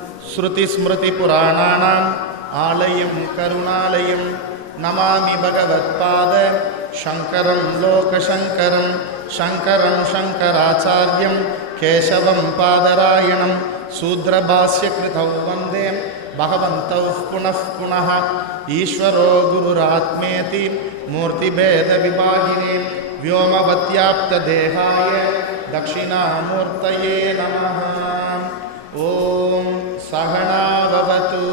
ஸ்ருதிஸ்மிருதிபுராணானாம் ஆலயம் கருணாலயம் நமாமி பகவத்பாத சங்கரம் லோகசங்கரம் சங்கரம் சங்கராச்சார்யம் கேசவம் பாதராயணம் சூத்ரபாஸ்யக்ருதௌ வந்தே பகவந்தௌ புனః புனः ஈஸ்வரோ குருராத்மேதி மூர்த்திபேத விபாகினே व्योमवत्याप्तदेहाय दक्षिणामूर्तये नमः। ओम सहना भवतु।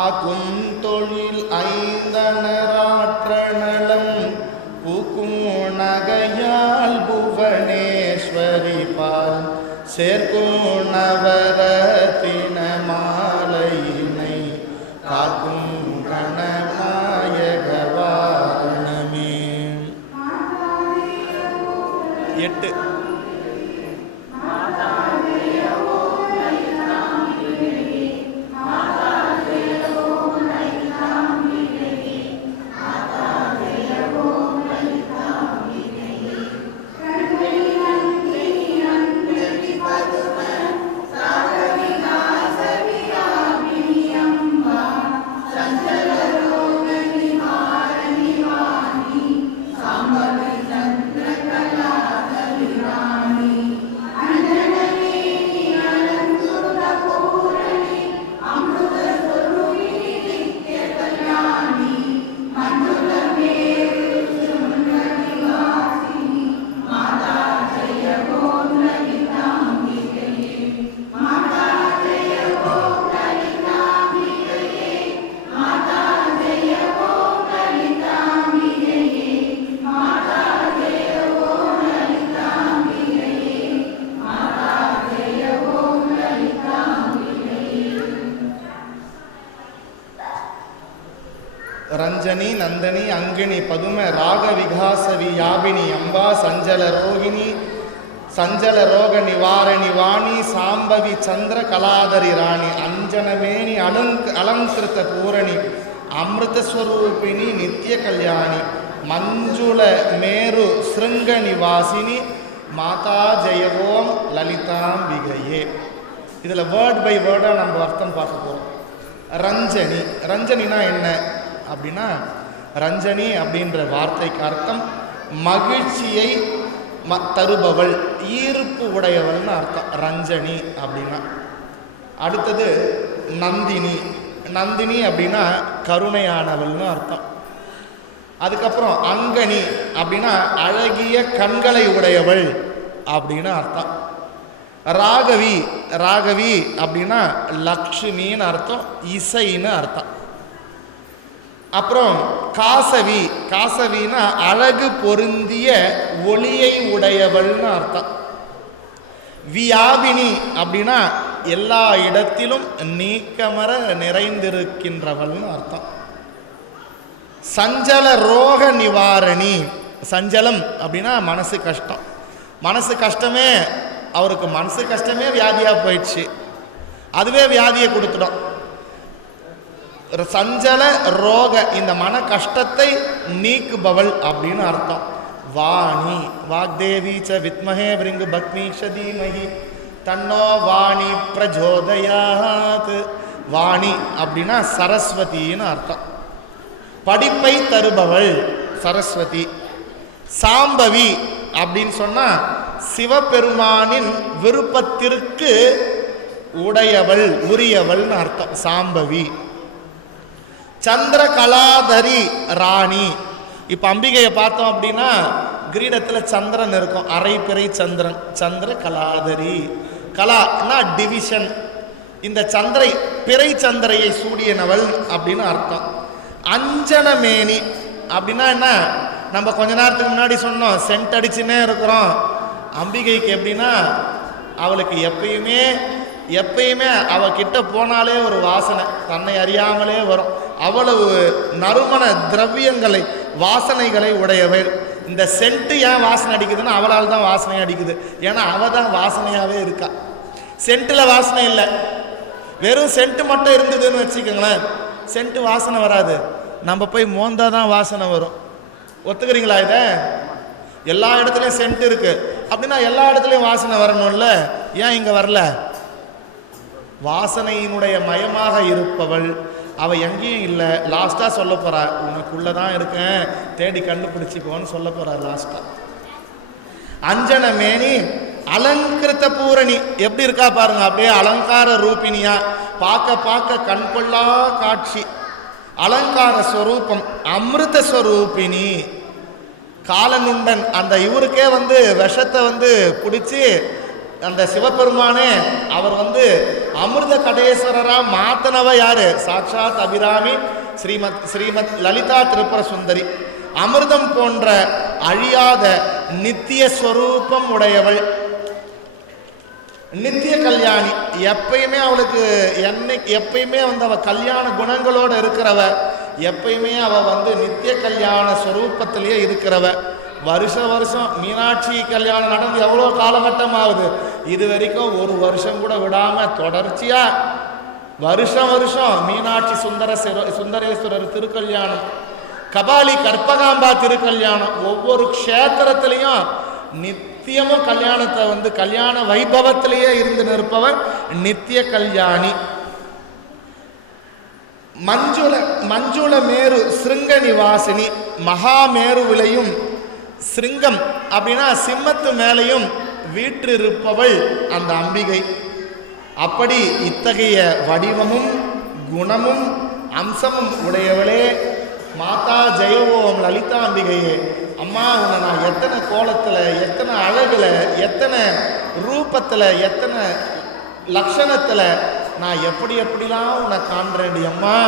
ஆகுந்தொழில் ஐந்தனராற்றணலம் பூக்குணகையால் புவனேஸ்வரி பால் சேர்க்குணவரத்தின மாலையினை காக்கும் கணநாயகவாரணமே. 8 ரஞ்சனி நந்தனி அங்கினி பதும ராக விகாசவி யாபினி அம்பா சஞ்சல ரோகிணி சஞ்சல ரோக நிவாரணி வாணி சாம்பவி சந்திர கலாதரி ராணி அஞ்சனவேணி அலங்கிருத்த பூரணி அமிர்தஸ்வரூபிணி நித்திய கல்யாணி மஞ்சுள மேரு சிருங்க நிவாசினி மாதா ஜெயவோம் லலிதாம்பிகையே. இதில் வேர்ட் பை வேர்டாக நம்ம அர்த்தம் பார்க்க போகிறோம். ரஞ்சனி, ரஞ்சனினா என்ன அப்படின்னா, ரஞ்சனி அப்படின்ற வார்த்தைக்கு அர்த்தம் மகிழ்ச்சியை தருபவள், ஈர்ப்பு உடையவள்னு அர்த்தம் ரஞ்சனி அப்படின்னா. அடுத்தது நந்தினி, நந்தினி அப்படின்னா கருணையானவள்னு அர்த்தம். அதுக்கப்புறம் அங்கனி அப்படின்னா அழகிய கண்களை உடையவள் அப்படின்னு அர்த்தம். ராகவி, ராகவி அப்படின்னா லக்ஷ்மின்னு அர்த்தம், இசைன்னு அர்த்தம். அப்புறம் காசவி, காசவின்னா அழகு பொருந்திய ஒளியை உடையவள்னு அர்த்தம். வியாபினி அப்படின்னா எல்லா இடத்திலும் நீக்கமர நிறைந்திருக்கின்றவள்னு அர்த்தம். சஞ்சல ரோக நிவாரணி, சஞ்சலம் அப்படின்னா மனசு கஷ்டம். மனசு கஷ்டமே, அவருக்கு மனசு கஷ்டமே வியாதியாக போயிடுச்சு, அதுவே வியாதியை கொடுத்துடும். சஞ்சல ரோக, இந்த மன கஷ்டத்தை நீக்குபவள் அப்படின்னு அர்த்தம். வாணி, வாக்தேவி ச வித்மஹே விருங்கு பக்மீஷ தீமஹி தன்னோ வாணி பிரஜோதயாத். வாணி அப்படின்னா சரஸ்வதின்னு அர்த்தம், படிப்பை தருபவள் சரஸ்வதி. சாம்பவி அப்படின்னு சொன்னா சிவபெருமானின் விருப்பத்திற்கு உடையவள், உரியவள்னு அர்த்தம் சாம்பவி. சந்திர கலாதரி ராணி, இப்போ அம்பிகையை பார்த்தோம் அப்படின்னா கிரீடத்தில் சந்திரன் இருக்கும், அரைப்பிறை சந்திரன், சந்திர கலாதரி. கலான்னா டிவிஷன், இந்த சந்திரை பிறை சந்திரையை சூடியனவள் அப்படின்னு அர்த்தம். அஞ்சனமேனி அப்படின்னா என்ன, நம்ம கொஞ்ச நேரத்துக்கு முன்னாடி சொன்னோம் சென்ட் அடிச்சுன்னே இருக்கிறோம். அம்பிகைக்கு எப்படின்னா அவளுக்கு எப்பயுமே அவகிட்ட போனாலே ஒரு வாசனை தன்னை அறியாமலே வரும். அவ்வளவு நறுமண திரவியங்களை வாசனைகளை உடையவள். இந்த சென்ட்டு ஏன் வாசனை அடிக்குதுன்னா அவளால் தான் வாசனை அடிக்குது. ஏன்னா அவள் தான் வாசனையாகவே இருக்கா. சென்ட்டில் வாசனை இல்லை, வெறும் சென்ட்டு மட்டும் இருந்ததுன்னு வச்சுக்கோங்களேன், சென்ட்டு வாசனை வராது. நம்ம போய் மோந்தா தான் வாசனை வரும். ஒத்துக்கிறீங்களா? இதை எல்லா இடத்துலையும் சென்ட் இருக்கு அப்படின்னா எல்லா இடத்துலையும் வாசனை வரணும்ல. ஏன் இங்கே வரல? வாசனையினுடைய மயமாக இருப்பவள் அவ எங்கேயும் இல்லை. லாஸ்டா சொல்ல போறா, உனக்குள்ளதான் இருக்கேன், தேடி கண்டுபிடிச்சிக்கோன்னு சொல்ல போறா லாஸ்டா. அஞ்சன மேனி அலங்கிருத்த பூரணி எப்படி இருக்கா பாருங்க, அப்படியே அலங்கார ரூபினியா, பார்க்க பார்க்க கண்கொள்ளா காட்சி. அலங்கார ஸ்வரூபம், அமிர்த ஸ்வரூபினி. காலனுண்டன் அந்த இவருக்கே விஷத்தை குடிச்சு அந்த சிவபெருமானே அவர் அமிர்த கடேஸ்வரரா மாத்தனவ யாரு? சாட்சாத் அபிராமி ஸ்ரீமத் லலிதா திரிபுர சுந்தரி. அமிர்தம் போன்ற அழியாத நித்திய ஸ்வரூபம் உடையவள், நித்திய கல்யாணி. எப்பயுமே அவளுக்கு எப்பயுமே அவ கல்யாண குணங்களோட இருக்கிறவ, எப்பயுமே அவ நித்திய கல்யாண ஸ்வரூபத்திலேயே இருக்கிறவ. வருஷம் மீனாட்சி கல்யாணம் நடந்து எவ்வளோ காலகட்டம் ஆகுது, இது வரைக்கும் ஒரு வருஷம் கூட விடாம தொடர்ச்சியா வருஷம் மீனாட்சி சுந்தரேஸ்வரர் திருக்கல்யாணம், கபாலி கற்பகாம்பா திருக்கல்யாணம், ஒவ்வொரு க்ஷேத்திரத்திலையும் நித்தியமும் கல்யாணத்தை கல்யாண வைபவத்திலேயே இருந்து நிற்பவர் நித்திய கல்யாணி. மஞ்சுள மேரு சிருங்க நிவாசினி. மகாமேருவிலையும் சிருங்கம் அப்படின்னா சிம்மத்து மேலையும் வீற்றிருப்பவள் அந்த அம்பிகை. அப்படி இத்தகைய வடிவமும் குணமும் அம்சமும் உடையவளே மாதா ஜெயவோம் லலிதா அம்பிகையே. அம்மா, உன்னை நான் எத்தனை கோலத்தில், எத்தனை அழகுல, எத்தனை ரூபத்தில், எத்தனை லட்சணத்தில் நான் எப்படிலாம் உன்னை காண்றேன்டி அம்மா.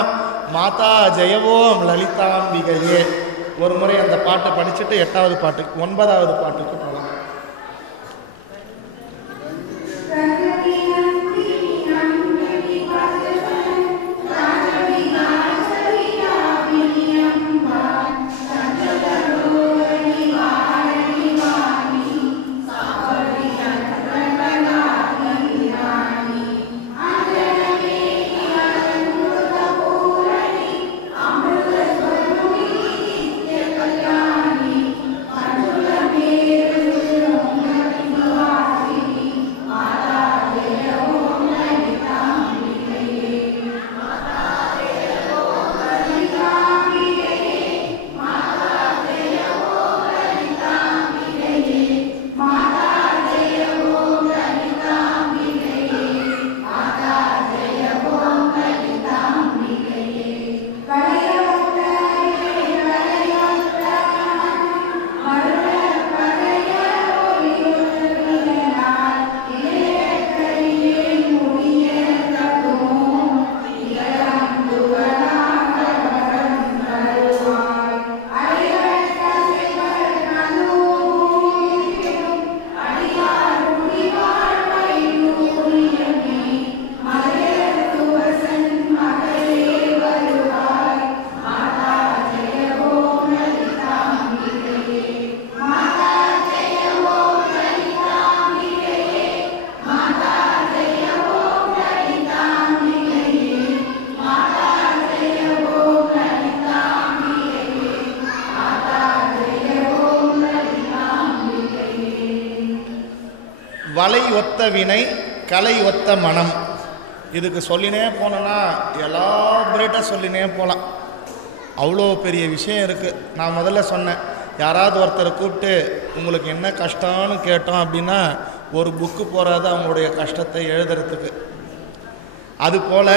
மாதா ஜெயவோம் லலிதாம்பிகையே. ஒரு முறை அந்த பாட்டை படிச்சுட்டு 8வது பாட்டுக்கு 9வது பாட்டுக்கு போகலாம். வலை ஒத்த வினை கலை ஒத்த மனம். இதுக்கு சொல்லினே போனோன்னா எலாபரேட்டாக சொல்லினே போகலாம். அவ்வளோ பெரிய விஷயம் இருக்குது. நான் முதல்ல சொன்னேன், யாராவது ஒருத்தரை கூப்பிட்டு உங்களுக்கு என்ன கஷ்டம்னு கேட்டோம் அப்படின்னா ஒரு புக்கு போகாது அவங்களுடைய கஷ்டத்தை எழுதுறதுக்கு. அதுபோல்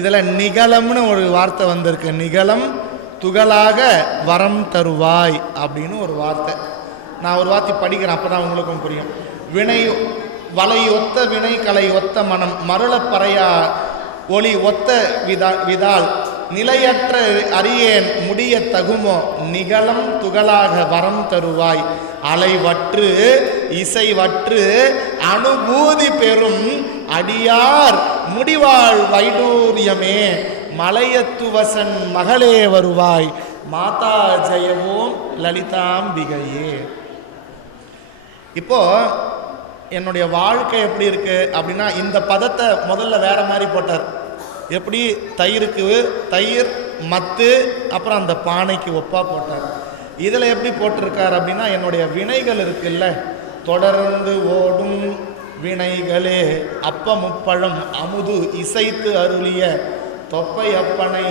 இதில் நிகழம்னு ஒரு வார்த்தை வந்திருக்கு. நிகழம் துகளாக வரம் தருவாய் அப்படின்னு ஒரு வார்த்தை. நான் ஒரு வார்த்தை படிக்கிறேன், அப்போ தான் உங்களுக்கும் புரியும். வினை வலை ஒத்த வினை கலை ஒத்த மனம் மருளப்பறையா ஒளி ஒத்த விதால் நிலையற்ற அறியேன் முடிய தகுமோ நிகழம் துகளாக வரம் தருவாய் அலைவற்று இசைவற்று அனுபூதி பெறும் அடியார் முடிவாள் வைடூரியமே மலையத்துவசன் மகளே வருவாய் மாதா ஜெயவோம் லலிதாம்பிகையே. இப்போ என்னுடைய வாழ்க்கை எப்படி இருக்கு அப்படின்னா, இந்த பதத்தை முதல்ல வேற மாதிரி போட்டார். எப்படி தயிருக்கு தயிர் மத்து அப்புறம் அந்த பானைக்கு ஒப்பா போட்டார். இதில் எப்படி போட்டிருக்கார் அப்படின்னா, என்னுடைய வினைகள் இருக்குல்ல, தொடர்ந்து ஓடும் வினைகளே அப்ப முப்பழம் அமுது இசைத்து அருளிய தொப்பை அப்பனை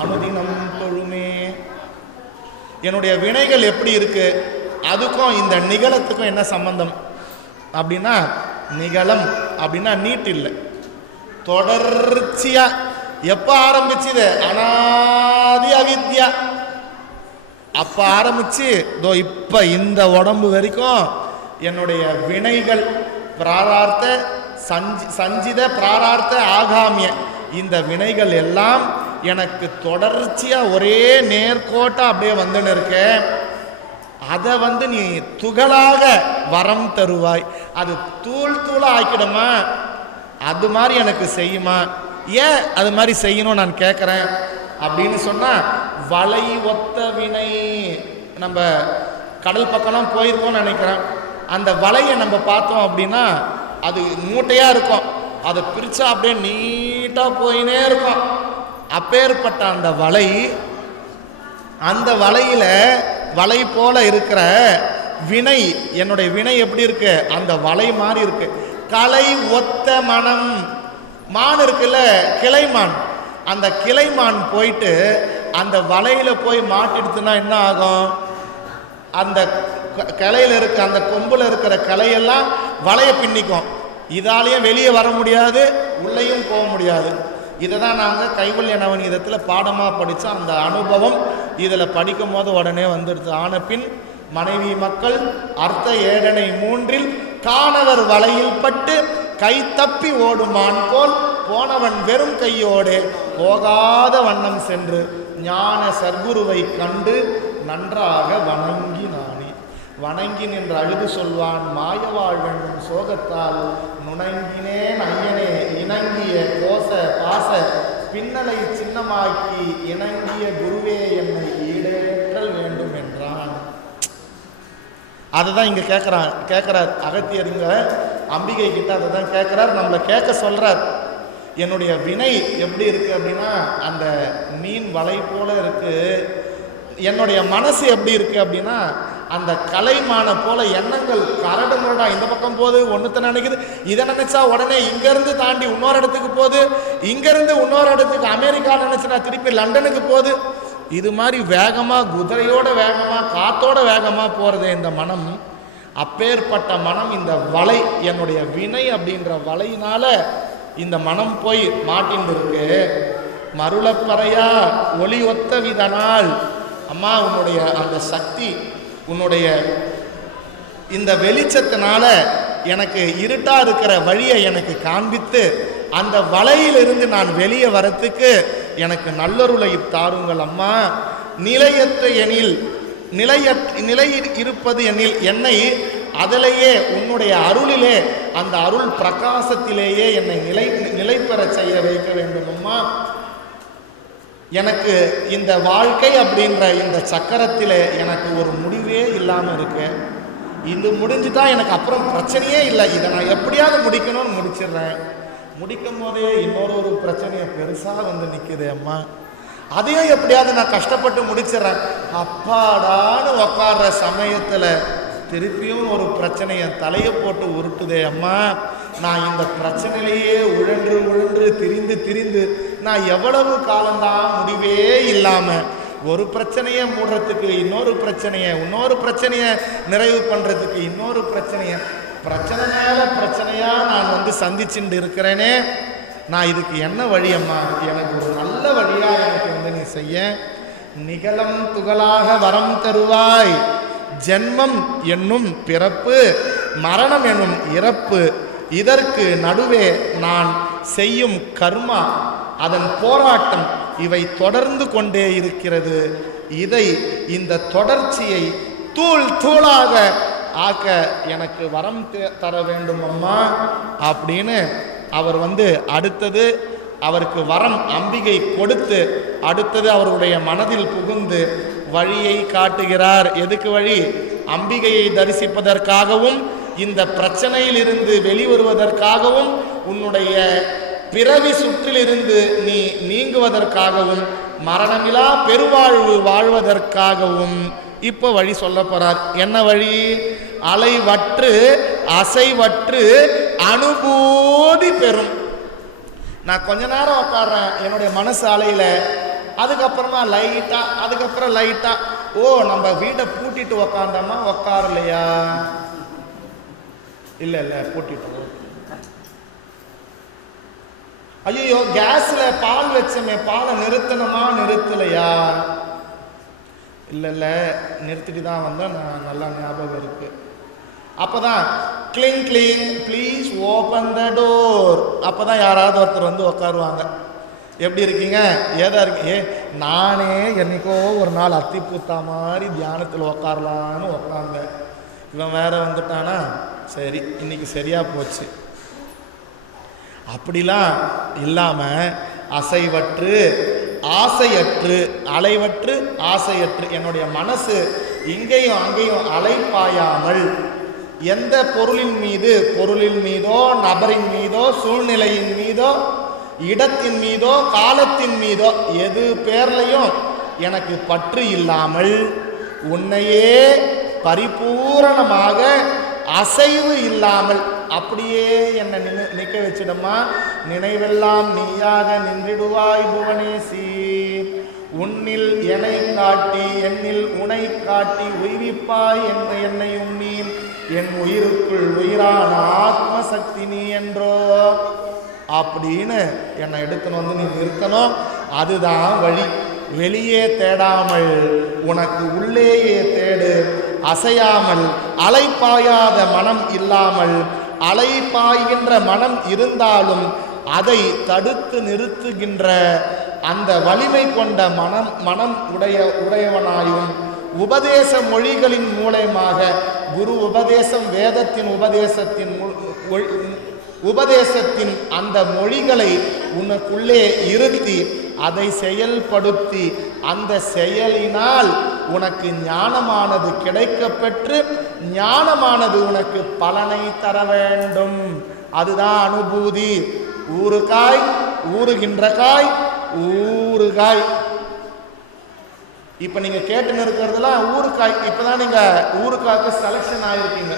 அனுதினம் தொழுமே. என்னுடைய வினைகள் எப்படி இருக்கு, அதுக்கும் இந்த நிகழத்துக்கும் என்ன சம்பந்தம் அப்படின்னா, நிகழம் அப்படின்னா நீட் இல்லை, தொடர்ச்சியா எப்ப ஆரம்பிச்சுது, அனாதி அவித்யா அப்ப ஆரம்பிச்சு தோ இப்ப இந்த உடம்பு வரைக்கும் என்னுடைய வினைகள் பிராரார்த்த சஞ்சித பிராரார்த்த ஆகாமிய இந்த வினைகள் எல்லாம் எனக்கு தொடர்ச்சியா ஒரே நேர்கோட்டா அப்படியே வந்துன்னு இருக்க. அதை நீ துகளாக வரம் தருவாய். அது தூள் தூளா ஆக்கிடுமா, அது மாதிரி எனக்கு செய்யுமா. ஏன் அது மாதிரி செய்யணும் நான் கேட்குறேன் அப்படின்னு சொன்னா, வலை ஒத்த வினை. நம்ம கடல் பக்கம்லாம் போயிருக்கோம்னு நினைக்கிறேன். அந்த வலையை நம்ம பார்த்தோம் அப்படின்னா அது மூட்டையா இருக்கும், அதை பிரிச்சா அப்படியே நீட்டா போயினே இருக்கும். அப்பேற்பட்ட அந்த வலை, அந்த வலையில வலை போல இருக்கிற வினை, என்னுடைய வினை எப்படி இருக்கு, அந்த வலை மாதிரி இருக்கு. கலை ஒத்த மனம். மான் இருக்குல்ல, கிளைமான், அந்த கிளைமான் போயிட்டு அந்த வலையில போய் மாட்டிடுச்சுன்னா என்ன ஆகும், அந்த கிளையில இருக்க அந்த கொம்புல இருக்கிற கலையெல்லாம் வலையை பின்னிக்கும். இதாலேயும் வெளியே வர முடியாது, உள்ளேயும் போக முடியாது. இதை தான் நாங்கள் கைவல்ய நவநீதத்தில் பாடமாக படித்த அந்த அனுபவம் இதில் படிக்கும் போது உடனே வந்துடுது. ஆன பின் மனைவி மக்கள் அர்த்த ஏடனை மூன்றில் காணவர் வலையில் பட்டு கை தப்பி ஓடுமான் போல் போனவன் வெறும் கையோடு போகாத வண்ணம் சென்று ஞான சர்க்குருவை கண்டு நன்றாக வணங்கினானே. வணங்கி நின்று அழுது சொல்வான் மாயவாழ் வேண்டும் சோகத்தால் நுணங்கினேன் ஐயனே இணங்கிய கோச பாச பின்னலை சின்னமாக்கி இணங்கிய குருவே என்னை ஈடேற்றல் வேண்டும் என்றான். அதை தான் இங்கே கேட்குறார் அகத்தியர். இங்க அம்பிகை கிட்ட அதை தான் கேட்குறார், நம்மளை கேட்க சொல்கிறார். என்னுடைய வினை எப்படி இருக்குது அப்படின்னா அந்த மீன் வலை போல இருக்குது. என்னுடைய மனசு எப்படி இருக்குது அப்படின்னா அந்த கலைமான போல எண்ணங்கள் கரடு முரடா இந்த பக்கம் போகுது, ஒன்றுத்த நினைக்குது, இதை நினைச்சா உடனே இங்கேருந்து தாண்டி இன்னொரு இடத்துக்கு போகுது, இங்கேருந்து இன்னொரு இடத்துக்கு அமெரிக்கா நினைச்சுனா திருப்பி லண்டனுக்கு போகுது. இது மாதிரி வேகமாக குதிரையோட வேகமாக காத்தோட வேகமாக போகிறது இந்த மனம். அப்பேற்பட்ட மனம் இந்த வலை, என்னுடைய வினை அப்படின்ற வலையினால இந்த மனம் போய் மாட்டின்னு இருக்கு. மருளப்பறையா ஒளி ஒத்த விதனால் அம்மா உன்னுடைய அந்த சக்தி, உன்னுடைய இந்த வெளிச்சத்தினால எனக்கு இருட்டா இருக்கிற வழியை எனக்கு காண்பித்து அந்த வலையிலிருந்து நான் வெளியே வரத்துக்கு எனக்கு நல்லருளை தாருங்கள் அம்மா. நிலையற்ற எனில் நிலை இருப்பது எனில் என்னை அதிலேயே உன்னுடைய அருளிலே அந்த அருள் பிரகாசத்திலேயே என்னை நிலை பெற செய்ய வைக்க வேண்டும் அம்மா. எனக்கு இந்த வாழ்க்கை அப்படின்ற இந்த சக்கரத்தில் எனக்கு ஒரு முடிவே இல்லாமல் இருக்கு. இது முடிஞ்சுட்டா எனக்கு அப்புறம் பிரச்சனையே இல்லை, இதை நான் எப்படியாவது முடிக்கணும்னு முடிச்சிடுறேன். முடிக்கும் போதே இன்னொரு பிரச்சனையை பெருசாக வந்து நிற்குது அம்மா, அதையும் எப்படியாவது நான் கஷ்டப்பட்டு முடிச்சிடுறேன். அப்பாடான்னு உக்காடுற சமயத்தில் திருப்பியும் ஒரு பிரச்சனை என் தலையை போட்டு உருட்டுதே அம்மா. நான் இந்த பிரச்சனையிலேயே உழன்று திரிந்து நான் எவ்வளவு காலம்தான் முடிவே இல்லாமல் ஒரு பிரச்சனையை மூடுறதுக்கு இன்னொரு பிரச்சனையை நிறைவு பண்ணுறதுக்கு இன்னொரு பிரச்சனை மேலே பிரச்சனையாக நான் வந்து சந்திச்சுட்டு இருக்கிறேனே. நான் இதுக்கு என்ன வழியம்மா, எனக்கு ஒரு நல்ல வழியாக எனக்கு வந்து நீ செய்ய. நிகழம் துகளாக வரம் தருவாய். ஜென்மம் என்னும் பிறப்பு, மரணம் என்னும் இறப்பு, இதற்கு நடுவே நான் செய்யும் கர்மா, அதன் போராட்டம், இவை தொடர்ந்து கொண்டே இருக்கிறது. இதை இந்த தொடர்ச்சியை தூள் தூளாக ஆக்க எனக்கு வரம் தர வேண்டும் அம்மா அப்படின்னு அவர் அடுத்தது அவருக்கு வரம் அம்பிகை கொடுத்து அடுத்தது அவருடைய மனதில் புகுந்து வழியை காட்டுகிறார். எதுக்கு வழி? அம்பிகையை தரிசிப்பதற்காகவும் இந்த பிரச்சனையில் இருந்து வெளிவருவதற்காகவும் உன்னுடைய பிறவி சுற்றிலிருந்து நீ நீங்குவதற்காகவும் மரணமிலா பெருவாழ்வு வாழ்வதற்காகவும் இப்போ வழி சொல்ல போறார். என்ன வழி? அலைவற்று அசைவற்று அனுபூதி பெறும். நான் கொஞ்ச நேரம் உட்காடுறேன் என்னுடைய மனசு அலையில, அதுக்கப்புறமா அதுக்கப்புறம் லைட்டா ஓ நம்ம வீட்டை பூட்டிட்டு உக்காந்தோமா உக்காரலையா? இல்ல பூட்டிட்டு. ஐயோ கேஸ்ல பால் வச்சமே, பாலை நிறுத்தணுமா நிறுத்தலையா? இல்ல நிறுத்திட்டு தான் வந்தேன், நான் நல்லா ஞாபகம் இருக்கு. அப்பதான் கிளிங் கிளிங் ப்ளீஸ் ஓபன் த டோர். அப்பதான் யாராவது ஒருத்தர் உட்காருவாங்க. எப்படி இருக்கீங்க, ஏதா இருக்கீங்க? நானே என்னைக்கோ ஒரு நாள் அத்தி பூத்தா மாதிரி தியானத்தில் உட்காரலான்னு உட்காந்தேன். இவன் வேற வந்துட்டானா, சரி இன்னைக்கு சரியா போச்சு. அப்படிலாம் இல்லாம அசைவற்று ஆசையற்று அலைவற்று ஆசையற்று என்னுடைய மனசு இங்கேயும் அங்கேயும் அலைப்பாயாமல் எந்த பொருளின் மீதோ நபரின் மீதோ சூழ்நிலையின் மீதோ இடத்தின் மீதோ காலத்தின் மீதோ எது பேர்லையும் எனக்கு பற்று இல்லாமல் உன்னையே பரிபூரணமாக அசைவு இல்லாமல் அப்படியே என்னை நிற்க வச்சிடமா. நினைவெல்லாம் நீயாக நின்றிடுவாய் புவனேசி. உன்னில் என்னை காட்டி என்னில் உனை காட்டி உய்விப்பாய் என்று என்னையும் நீ என் உயிருக்குள் உயிரான ஆத்ம சக்தி நீ என்றோ அப்படின்னு என்னை எடுக்கணும் நீ நிறுத்தணும். அதுதான் வழி. வெளியே தேடாமல் உனக்கு உள்ளேயே தேடு. அசையாமல் அலைப்பாயாத மனம் இல்லாமல் அலைப்பாய்கின்ற மனம் இருந்தாலும் அதை தடுத்து நிறுத்துகின்ற அந்த வலிமை கொண்ட மனம் உடையவனாயும் உபதேச மொழிகளின் மூலமாக குரு உபதேசம் வேதத்தின் உபதேசத்தின் அந்த மொழிகளை உனக்குள்ளே இருத்தி அதை செயல்படுத்தி அந்த செயலினால் உனக்கு ஞானமானது கிடைக்கப்பெற்று ஞானமானது உனக்கு பலனை தர வேண்டும். அதுதான் அனுபூதி. ஊறுகாய் ஊறுகின்ற காய் ஊறுகாய். இப்ப நீங்க கேட்டுன்னு இருக்கிறதுலாம் ஊறுகாய். இப்பதான் நீங்க ஊறுகாய்க்கு செலக்ஷன் ஆயிருக்கீங்க.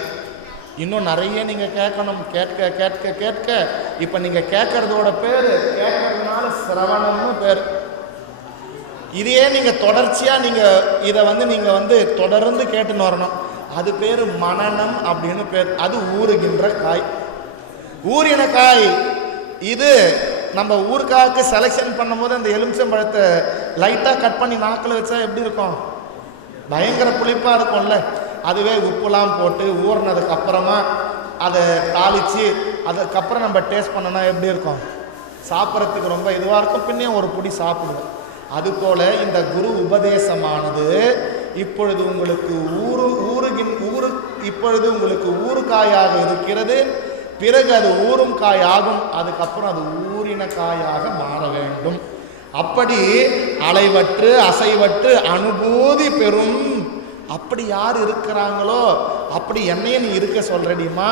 இன்னும் நிறைய நீங்க கேட்கணும். கேட்க கேட்க கேட்க இப்ப நீங்க கேட்கறதோட பேரு கேட்கறதுனால சிரவணம்னு பேரு. இதையே நீங்க தொடர்ச்சியா நீங்க இதை நீங்க தொடர்ந்து கேட்டுன்னு வரணும். அது பேரு மனனம் அப்படின்னு பேர். அது ஊறுகின்ற காய், ஊறின காய். இது நம்ம ஊறுகாய்க்கு செலக்ஷன் பண்ணும்போது அந்த எலுமிச்சம்பழத்தை லைட்டா கட் பண்ணி நாக்கில் வச்சா எப்படி இருக்கும்? பயங்கர புளிப்பா இருக்கும்ல. அதுவே உப்புலாம் போட்டு ஊறினதுக்கு அப்புறமா அதை தாளித்து அதுக்கப்புறம் நம்ம டேஸ்ட் பண்ணோன்னா எப்படி இருக்கும்? சாப்பிட்றதுக்கு ரொம்ப இதுவாக இருக்கும். பின்னையும் ஒரு புடி சாப்பிடுவோம். அதுபோல இந்த குரு உபதேசமானது இப்பொழுது உங்களுக்கு இப்பொழுது உங்களுக்கு ஊறுகாயாக இருக்கிறது. பிறகு அது ஊறும் காய் ஆகும். அதுக்கப்புறம் அது ஊறின காயாக மாற வேண்டும். அப்படி அலைவற்று அசைவற்று அனுபூதி பெறும். அப்படி யார் இருக்கிறாங்களோ அப்படி என்னைய நீ இருக்க சொல்றடிமா.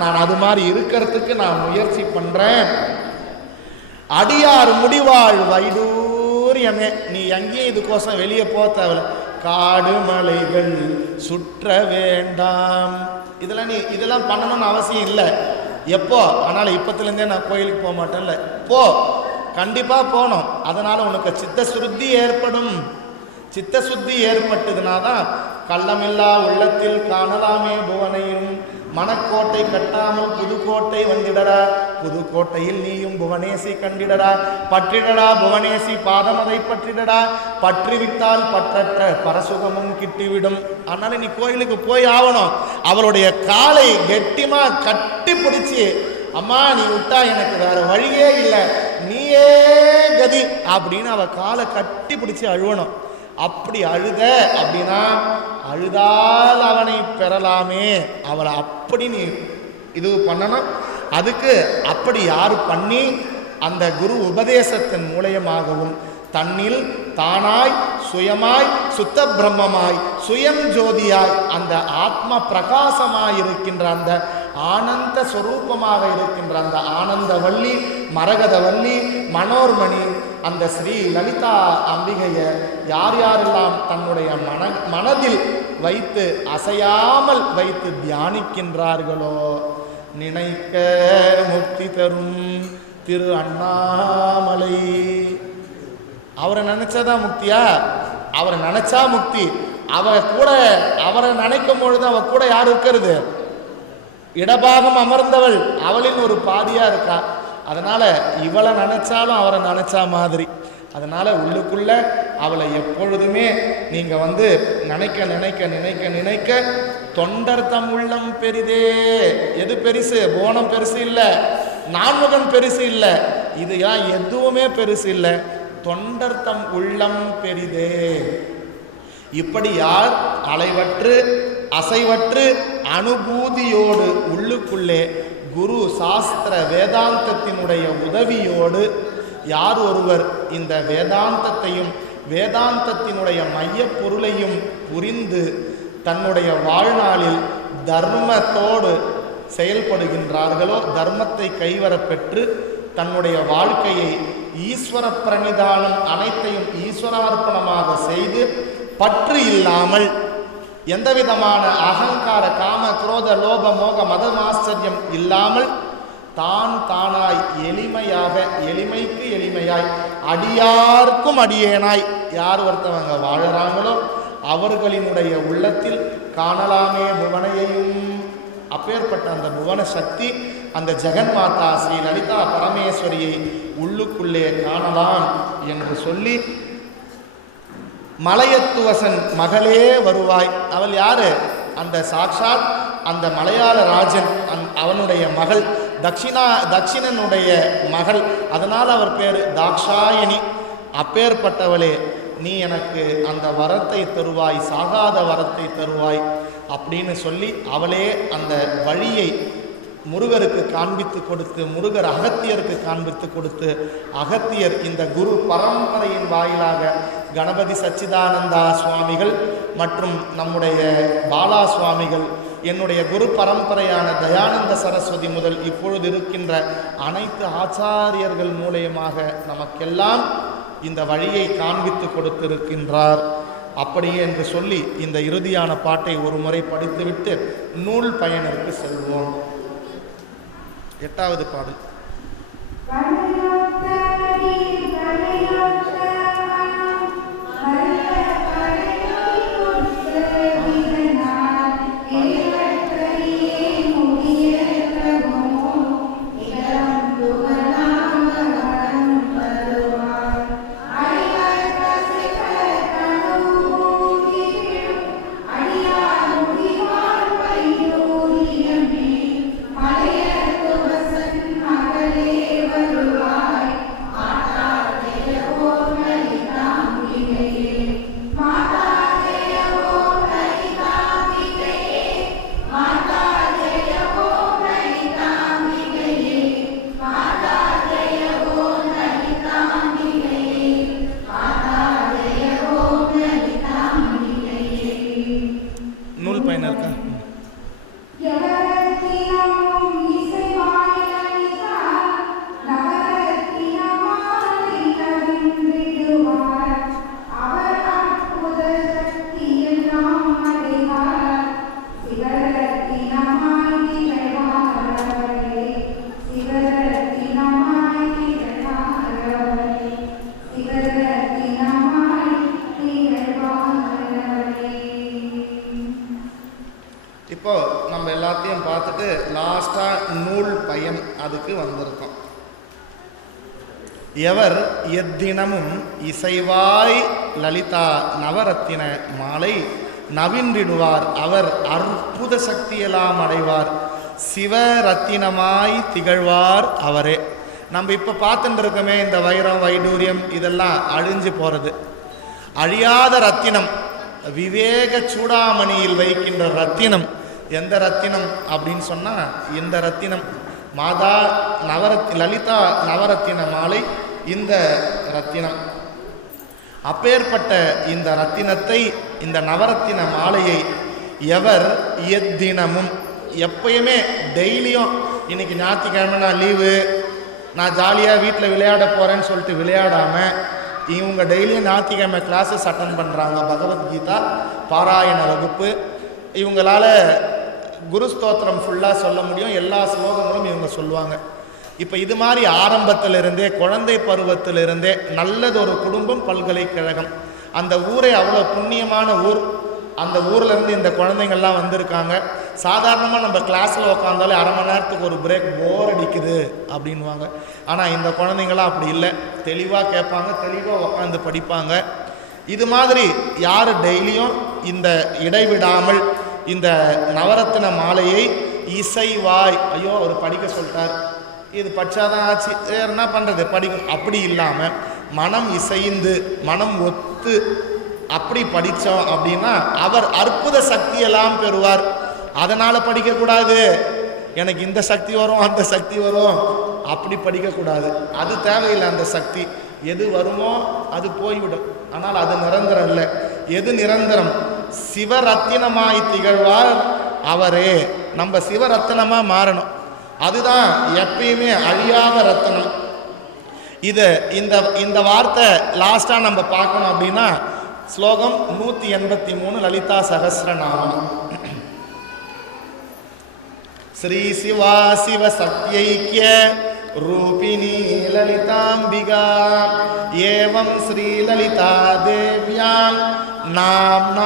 நான் அது மாதிரி இருக்கிறதுக்கு நான் முயற்சி பண்றேன். அடியார் முடிவாள் வைடூரியமே. நீ எங்கேயும் இதுக்கோசம் வெளியே போக தேவையில்ல. காடு மலைகள் சுற்ற வேண்டாம். இதெல்லாம் பண்ணணும்னு அவசியம் இல்லை. எப்போ ஆனாலும் இப்பத்துலேருந்தே நான் கோயிலுக்கு போக மாட்டேன்ல. போ, கண்டிப்பா போகணும். அதனால உனக்கு சித்த சுருத்தி ஏற்படும். சித்த சுத்தி ஏற்பட்டதுனாதான் கள்ளமில்லா உள்ளத்தில் காணலாமே புவனையும். மனக்கோட்டை கட்டாமல் புதுக்கோட்டை வந்திடடா. புதுக்கோட்டையில் நீயும் புவனேசி கண்டிடடா. பற்றிடடா புவனேசி பாதமதை பற்றிடடா. பற்றிவிட்டால் பற்றற்ற பரசுகமும் கிட்டிவிடும். அதனால நீ கோயிலுக்கு போய் ஆகணும். அவளுடைய காலை கெட்டிமா கட்டி பிடிச்சி, அம்மா நீ விட்டா எனக்கு வேற வழியே இல்லை, நீயே கதி அப்படின்னு அவ காலை கட்டி பிடிச்சி அழுவணும். அப்படி அழுத அப்படின்னா அழுதால் அவனை பெறலாமே, அவளை அப்படி நீ இது பண்ணணும். அதுக்கு அப்படி யாரு பண்ணி அந்த குரு உபதேசத்தின் மூலயமாகவும் தன்னில் தானாய் சுயமாய் சுத்த பிரம்மமாய் சுயம் ஜோதியாய் அந்த ஆத்ம பிரகாசமாய் இருக்கின்ற அந்த ஆனந்த ஸ்வரூபமாக இருக்கின்ற அந்த ஆனந்தவல்லி மரகதவல்லி மனோர்மணி அந்த ஸ்ரீ லலிதா அம்பிகையை யார் யாரெல்லாம் தன்னுடைய மனதில் வைத்து அசையாமல் வைத்து தியானிக்கின்றார்களோ நினைக்க முக்தி தரும் திரு அண்ணாமலை. அவரை நினைச்சாதான் முக்தியா? அவரை நினைச்சா முக்தி. அவரை நினைக்கும் பொழுது அவ கூட யார் இருக்கிறது? இடபாகம் அமர்ந்தவள், அவளின் ஒரு பாதியா இருக்கா. அதனால இவளை நினைச்சாலும் அவரை நினைச்சா மாதிரி. அதனால உள்ளுக்குள்ள அவளை எப்பொழுதுமே நீங்க நினைக்க நினைக்க நினைக்க நினைக்க தொண்டர் தம் உள்ளம் பெரிதே. எது பெருசு? போனம் பெருசு இல்லை, நான்முகன் பெருசு இல்லை, இது எதுவுமே பெருசு இல்லை. தொண்டர் தம் உள்ளம் பெரிதே. இப்படி யார் அலைவற்று அசைவற்று அனுபூதியோடு உள்ளுக்குள்ளே குரு சாஸ்திர வேதாந்தத்தினுடைய உதவியோடு யார் ஒருவர் இந்த வேதாந்தத்தையும் வேதாந்தத்தினுடைய மைய பொருளையும் புரிந்து தன்னுடைய வாழ்நாளில் தர்மத்தோடு செயல்படுகின்றார்களோ, தர்மத்தை கைவரப்பெற்று தன்னுடைய வாழ்க்கையை ஈஸ்வர பிரணிதானம் அனைத்தையும் ஈஸ்வரார்ப்பணமாக செய்து பற்று இல்லாமல் எந்த விதமான அகங்கார காம குரோத லோப மோக மதம் ஆச்சரியம் இல்லாமல் தான் தானாய் எளிமையாக எளிமைக்கு எளிமையாய் அடியார்க்கும் அடியேனாய் யார் ஒருத்தவங்க வாழறாங்களோ அவர்களினுடைய உள்ளத்தில் காணலாமே புவனையையும். அப்பேற்பட்ட அந்த புவன சக்தி அந்த ஜெகன்மாதா ஸ்ரீ லலிதா பரமேஸ்வரியை உள்ளுக்குள்ளே காணலாம் என்று சொல்லி மலையத்துவசன் மகளே வருவாய். அவள் யாரு? அந்த சாக்ஷாத் அந்த மலையாள ராஜன் அவனுடைய மகள், தக்ஷிணனுடைய மகள். அதனால் அவர் பேர் தாக்ஷாயணி. அப்பேற்பட்டவளே நீ எனக்கு அந்த வரத்தை தருவாய், சாகாத வரத்தை தருவாய் அப்படின்னு சொல்லி அவளே அந்த வழியை முருகருக்கு காண்பித்து கொடுத்து, முருகர் அகத்தியருக்கு காண்பித்து கொடுத்து, அகத்தியர் இந்த குரு பரம்பரையின் வாயிலாக கணபதி சச்சிதானந்தா சுவாமிகள் மற்றும் நம்முடைய பாலா சுவாமிகள், என்னுடைய குரு பரம்பரையான தயானந்த சரஸ்வதி முதல் இப்பொழுது இருக்கின்ற அனைத்து ஆச்சாரியர்கள் மூலயமாக நமக்கெல்லாம் இந்த வழியை காண்பித்து கொடுத்திருக்கின்றார். அப்படியே என்று சொல்லி இந்த இறுதியான பாட்டை ஒரு முறை படித்துவிட்டு நூல் பயனிற்கு செல்வோம். 8வது பாடல். இப்போ நம்ம எல்லாத்தையும் பார்த்துட்டு லாஸ்ட்டாக நூல் பயன் அதுக்கு வந்திருக்கோம். எவர் எத்தினமும் இசைவாய் லலிதா நவரத்தின மாலை நவின்றிடுவார், அவர் அற்புத சக்தியெல்லாம் அடைவார், சிவரத்தினமாய் திகழ்வார் அவரே. நம்ம இப்போ பார்த்துட்டு இருக்கோமே இந்த வைரம் வைடூரியம் இதெல்லாம் அழிஞ்சு போகிறது. அழியாத ரத்தினம், விவேக சூடாமணியில் வைக்கின்ற ரத்தினம். எந்த ரத்தினம் அப்படின்னு சொன்னால் இந்த ரத்தினம், மாதா லலிதா நவரத்தின மாலை இந்த ரத்தினம். அப்பேற்பட்ட இந்த ரத்தினத்தை, இந்த நவரத்தின மாலையை எவர் எத்தினமும் எப்பயுமே டெய்லியும், இன்னைக்கு ஞாயிற்றுக்கிழமை நான் லீவு, நான் ஜாலியாக வீட்டில் விளையாட போகிறேன்னு சொல்லிட்டு விளையாடாமல் இவங்க டெய்லியும் ஞாயிற்றுக்கிழமை கிளாஸஸ் அட்டன் பண்ணுறாங்க. பகவத்கீதா பாராயண வகுப்பு. இவங்களால் குரு ஸ்தோத்திரம் ஃபுல்லாக சொல்ல முடியும், எல்லா ஸ்லோகங்களும் இவங்க சொல்லுவாங்க. இப்போ இது மாதிரி ஆரம்பத்திலிருந்தே, குழந்தை பருவத்திலிருந்தே நல்லது ஒரு குடும்பம் பல்கலைக்கழகம். அந்த ஊரே அவ்வளோ புண்ணியமான ஊர். அந்த ஊர்லேருந்து இந்த குழந்தைங்கள்லாம் வந்திருக்காங்க. சாதாரணமாக நம்ம கிளாஸில் உட்காந்தாலே அரை மணி நேரத்துக்கு ஒரு பிரேக், போர் அடிக்குது அப்படின்வாங்க. ஆனால் இந்த குழந்தைங்களாம் அப்படி இல்லை, தெளிவாக கேட்பாங்க, தெளிவாக உட்காந்து படிப்பாங்க. இது மாதிரி யார் டெய்லியும் இந்த இடைவிடாமல் இந்த நவரத்தின மாலையை இசைவாய், ஐயோ அவர் படிக்க சொல்லிட்டார், இது படித்தாதான் ஆச்சு, என்ன பண்ணுறது படிக்கும், அப்படி இல்லாமல் மனம் இசைந்து மனம் ஒத்து அப்படி படித்தோம் அப்படின்னா அவர் அற்புத சக்தியெல்லாம் பெறுவார். அதனால் படிக்கக்கூடாது, எனக்கு இந்த சக்தி வரும் அந்த சக்தி வரும் அப்படி படிக்கக்கூடாது. அது தேவையில்லை. அந்த சக்தி எது வருமோ அது போய்விடும். ஆனால் அது நிரந்தரம் இல்லை. எது நிரந்தரம்? சிவரத்தினமாய் திகழ்வார் அவரே. நம்ம சிவரத்தினமாக மாறணும். அதுதான் எப்பயுமே அழியாத ரத்தினம். இது இந்த வார்த்தை லாஸ்ட்டாக நம்ம பார்க்கணும் அப்படின்னா ஸ்லோகம் 183 லலிதா சகஸ்ரநாமம். ஸ்ரீ சிவா சிவ சக்தியைக்ய ரூபிணி லலிதாம்பிகா ஏவம் ஸ்ரீ லலிதா தேவ்யாம் நாம்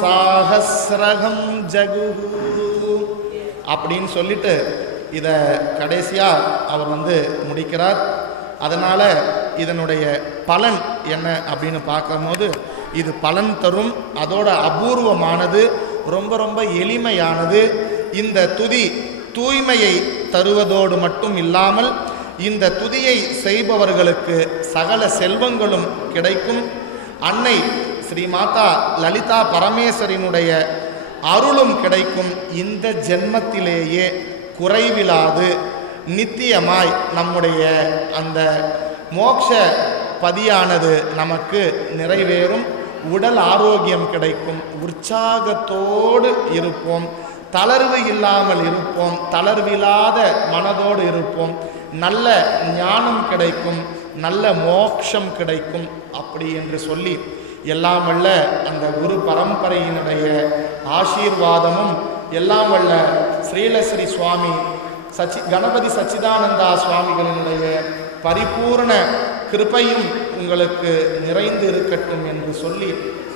சாஹஸ்ரகம் ஜகுஹு அப்படின்னு சொல்லிட்டு இதை கடைசியாக அவர் முடிக்கிறார். அதனால் இதனுடைய பலன் என்ன அப்படின்னு பார்க்கும்போது இது பலன் தரும். அதோட அபூர்வமானது, ரொம்ப ரொம்ப எளிமையானது. இந்த துதி தூய்மையை தருவதோடு மட்டும் இல்லாமல் இந்த துதியை செய்பவர்களுக்கு சகல செல்வங்களும் கிடைக்கும். அன்னை ஸ்ரீ மாதா லலிதா பரமேஸ்வரினுடைய அருளும் கிடைக்கும். இந்த ஜென்மத்திலேயே குறைவிலாது நித்தியமாய் நம்முடைய அந்த மோட்ச பதியானது நமக்கு நிறைவேறும். உடல் ஆரோக்கியம் கிடைக்கும். உற்சாகத்தோடு இருப்போம். தளர்வு இல்லாமல் இருப்போம். தளர்வில்லாத மனதோடு இருப்போம். நல்ல ஞானம் கிடைக்கும். நல்ல மோட்சம் கிடைக்கும். அப்படி என்று சொல்லி எல்லாம் வல்ல அந்த குரு பரம்பரையினுடைய ஆசீர்வாதமும், எல்லாம் வல்ல ஸ்ரீலஸ்ரீ சுவாமி கணபதி சச்சிதானந்தா சுவாமிகளினுடைய பரிபூர்ண கிருபையும் உங்களுக்கு நிறைந்து இருக்கட்டும் என்று சொல்லி,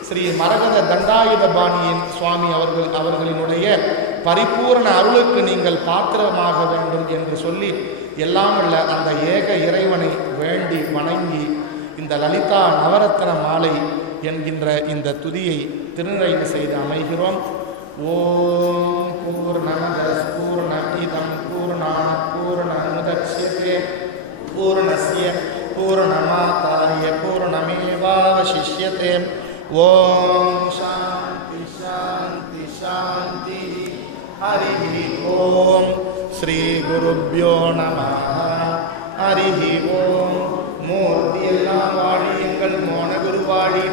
ஸ்ரீ மரகத தண்டாயுதபாணியின் சுவாமி அவர்களினுடைய பரிபூர்ண அருளுக்கு நீங்கள் பாத்திரமாக வேண்டும் என்று சொல்லி, எல்லாம் உள்ள அந்த ஏக இறைவனை வேண்டி வணங்கி இந்த லலிதா நவரத்ன மாலை என்கின்ற இந்த துதியை திருநிறைவு செய்து அமைகிறோம். ஓம் பூர்ணமத பூர்ணமிதம் பூர்ணாத் பூர்ணமுதச்யதே பூர்ணஸ்ய பூர்ணமாதாய பூர்ணமேவாவசிஷ்யதே. ஓம் சாந்தி சாந்தி சாந்தி. ஹரி ஓம். ஸ்ரீ குருப்யோ நமஹ. ஹரி ஓம். மூர்த்தி எல்லாம் வாழி, எங்கள் மோன குருவாழி,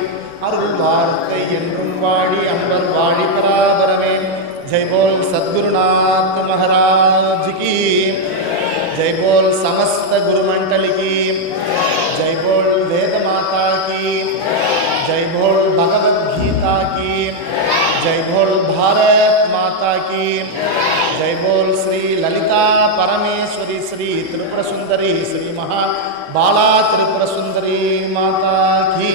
அருள் வார்த்தை என்றும் வாழி, அன்பர் வாழி பராபரமே. ஜெய் போல் சத்குருநாத் महाराज की, जय बोल समस्त गुरुमंडल की, जय बोल वेद माता की, जय बोल भगवद गीता की, जय बोल भारत माता की, जय बोल श्री ललिता परमेश्वरी श्री त्रिपुर सुंदरी श्री महाबाला त्रिपुर सुंदरी माता की।